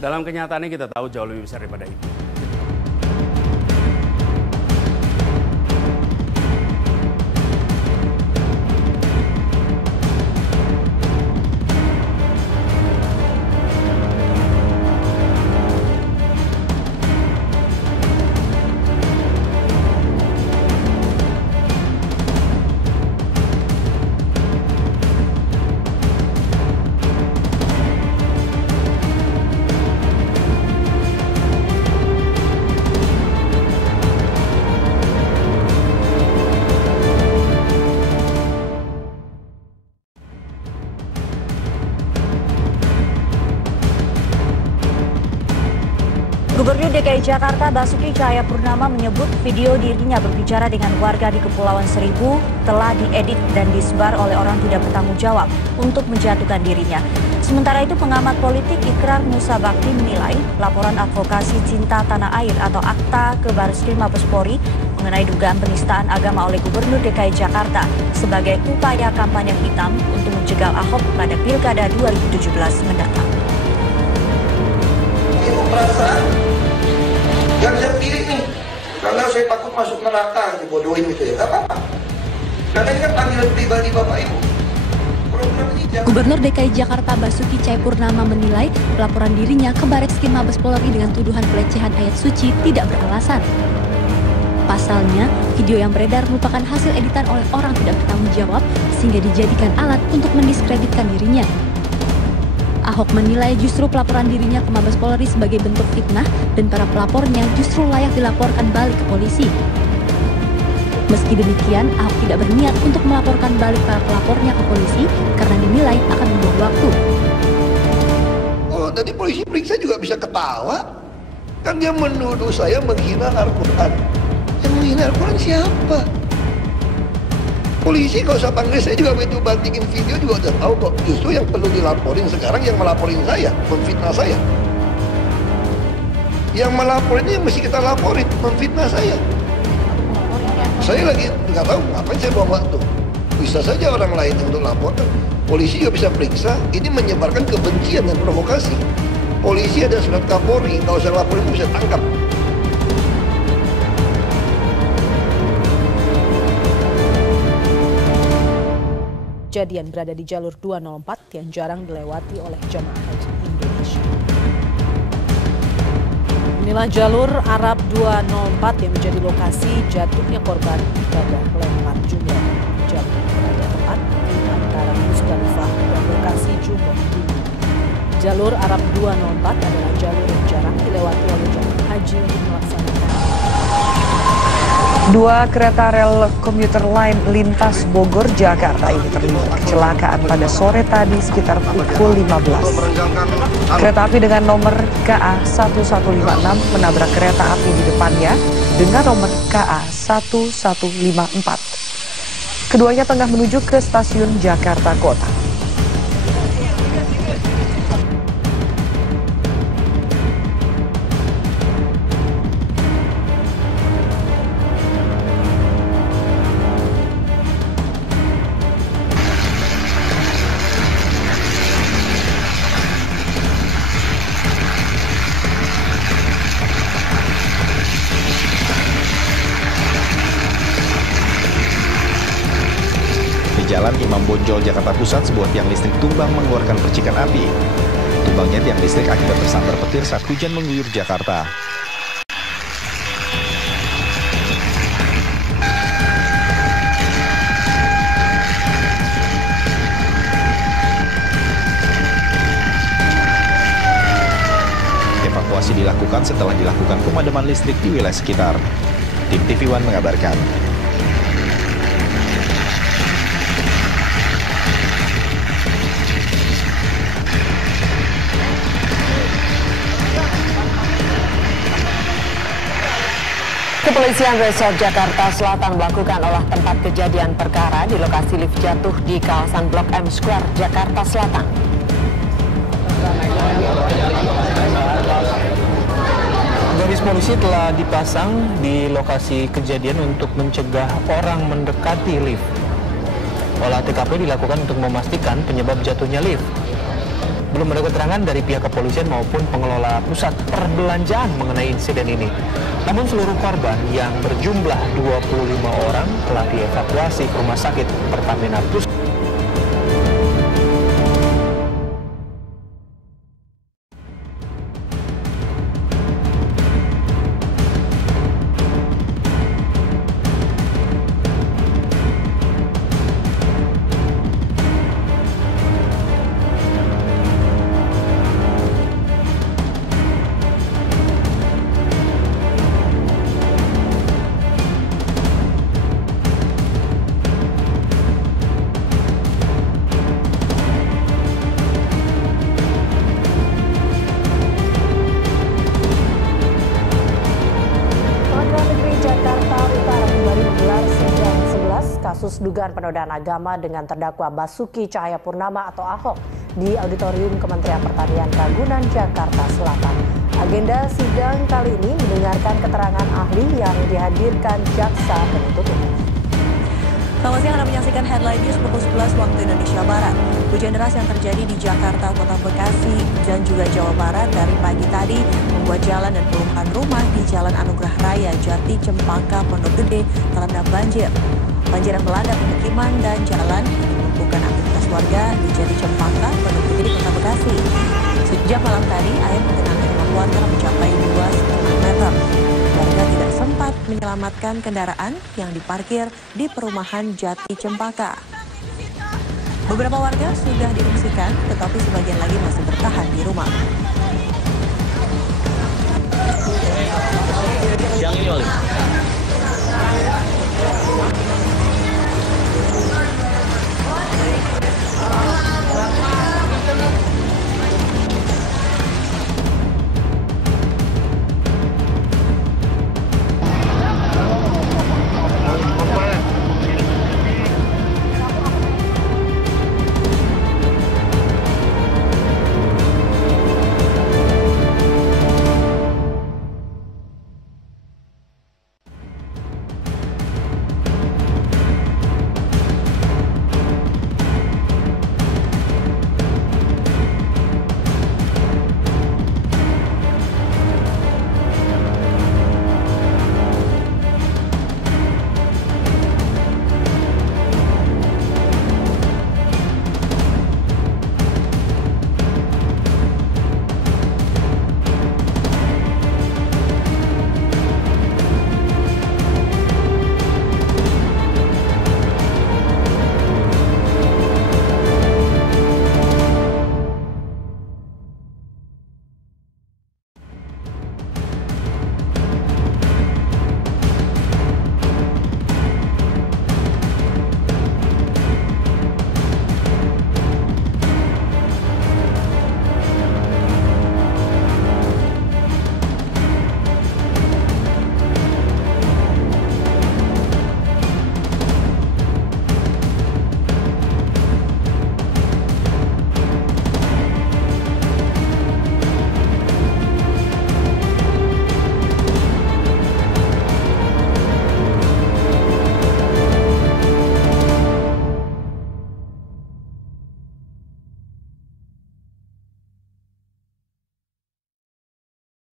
Dalam kenyataannya kita tahu jauh lebih besar daripada itu. Gubernur DKI Jakarta Basuki Cahayapurnama menyebut video dirinya berbicara dengan warga di Kepulauan Seribu telah diedit dan disebar oleh orang tidak bertanggung jawab untuk menjatuhkan dirinya. Sementara itu pengamat politik Ikrar Nusa Bakti menilai laporan advokasi cinta tanah air atau Akta ke Bareskrim Mabes Polri mengenai dugaan penistaan agama oleh Gubernur DKI Jakarta sebagai upaya kampanye hitam untuk menjegal Ahok pada Pilkada 2017 mendatang. Perasaan gak bisa pilih nih karena saya takut masuk neraka dibodohin gitu ya, gak apa-apa karena ini kan panggilan pribadi Bapak Ibu. Gubernur DKI Jakarta Basuki Cahayapurnama menilai pelaporan dirinya ke Bareskrim Mabes Polri dengan tuduhan pelecehan ayat suci tidak beralasan. Pasalnya, video yang beredar merupakan hasil editan oleh orang tidak bertanggung jawab sehingga dijadikan alat untuk mendiskreditkan dirinya. Ahok menilai justru pelaporan dirinya ke Mabes Polri sebagai bentuk fitnah dan para pelapornya justru layak dilaporkan balik ke polisi. Meski demikian, Ahok tidak berniat untuk melaporkan balik para pelapornya ke polisi karena dinilai akan membuang waktu. Oh, tadi polisi periksa juga bisa ketawa. Kan dia menuduh saya menghina Al-Quran. Yang menghina Al-Quran siapa? Polisi kalau saya panggil saya juga begitu bantingin video juga udah tahu kok. Justru yang perlu dilaporin sekarang yang melaporin saya, memfitnah saya. Yang melaporin ini mesti kita laporin, memfitnah saya. Saya lagi nggak tahu ngapain saya buang waktu. Bisa saja orang lain yang untuk laporkan. Polisi juga bisa periksa. Ini menyebarkan kebencian dan provokasi. Polisi ada surat Kapolri, kalau saya laporin bisa tangkap. Kejadian berada di jalur 204 yang jarang dilewati oleh jemaah haji Indonesia. Inilah jalur Arab 204 yang menjadi lokasi jatuhnya korban ibadah lempar jumroh. Jalur berada tepat di antara Musdalifah dan lokasi jumroh ini. Jalur Arab 204 adalah jalur yang jarang dilewati oleh jemaah haji untuk melaksanakan. Dua kereta rel komuter lain lintas Bogor, Jakarta ini terlibat kecelakaan pada sore tadi sekitar pukul 15. Kereta api dengan nomor KA 1156 menabrak kereta api di depannya dengan nomor KA 1154. Keduanya tengah menuju ke stasiun Jakarta Kota. Jalan Imam Bonjol, Jakarta Pusat, sebuah tiang listrik tumbang mengeluarkan percikan api. Tumbangnya tiang listrik akibat tersambar petir saat hujan mengguyur Jakarta. Evakuasi dilakukan setelah dilakukan pemadaman listrik di wilayah sekitar. Tim TV One mengabarkan. Kepolisian Resort Jakarta Selatan melakukan olah tempat kejadian perkara di lokasi lift jatuh di kawasan Blok M Square, Jakarta Selatan. Garis polisi telah dipasang di lokasi kejadian untuk mencegah orang mendekati lift. Olah TKP dilakukan untuk memastikan penyebab jatuhnya lift. Belum ada keterangan dari pihak kepolisian maupun pengelola pusat perbelanjaan mengenai insiden ini. Namun seluruh korban yang berjumlah 25 orang telah dievakuasi ke Rumah Sakit Pertamina Pusat. Kasus dugaan penodaan agama dengan terdakwa Basuki Cahayapurnama atau Ahok di Auditorium Kementerian Pertanian Ragunan, Jakarta Selatan. Agenda sidang kali ini mendengarkan keterangan ahli yang dihadirkan jaksa penuntut umum. Selamat siang, Anda menyaksikan Headline News pukul 11 waktu Indonesia Barat. Hujan deras yang terjadi di Jakarta, Kota Bekasi, dan juga Jawa Barat dari pagi tadi membuat jalan dan puluhan rumah di Jalan Anugerah Raya, Jati, Cempaka, Pondok Gede terendam banjir. Banjir yang melanda pemukiman dan jalan melumpuhkan aktivitas warga di Jati Cempaka, Pondok Gede, Kota Bekasi. Sejak malam tadi, air menggenangi rumah warga mencapai 2,5 meter. Warga tidak sempat menyelamatkan kendaraan yang diparkir di perumahan Jati Cempaka. Beberapa warga sudah diungsikan, tetapi sebagian lagi masih bertahan di rumah. Siang ini, Wali.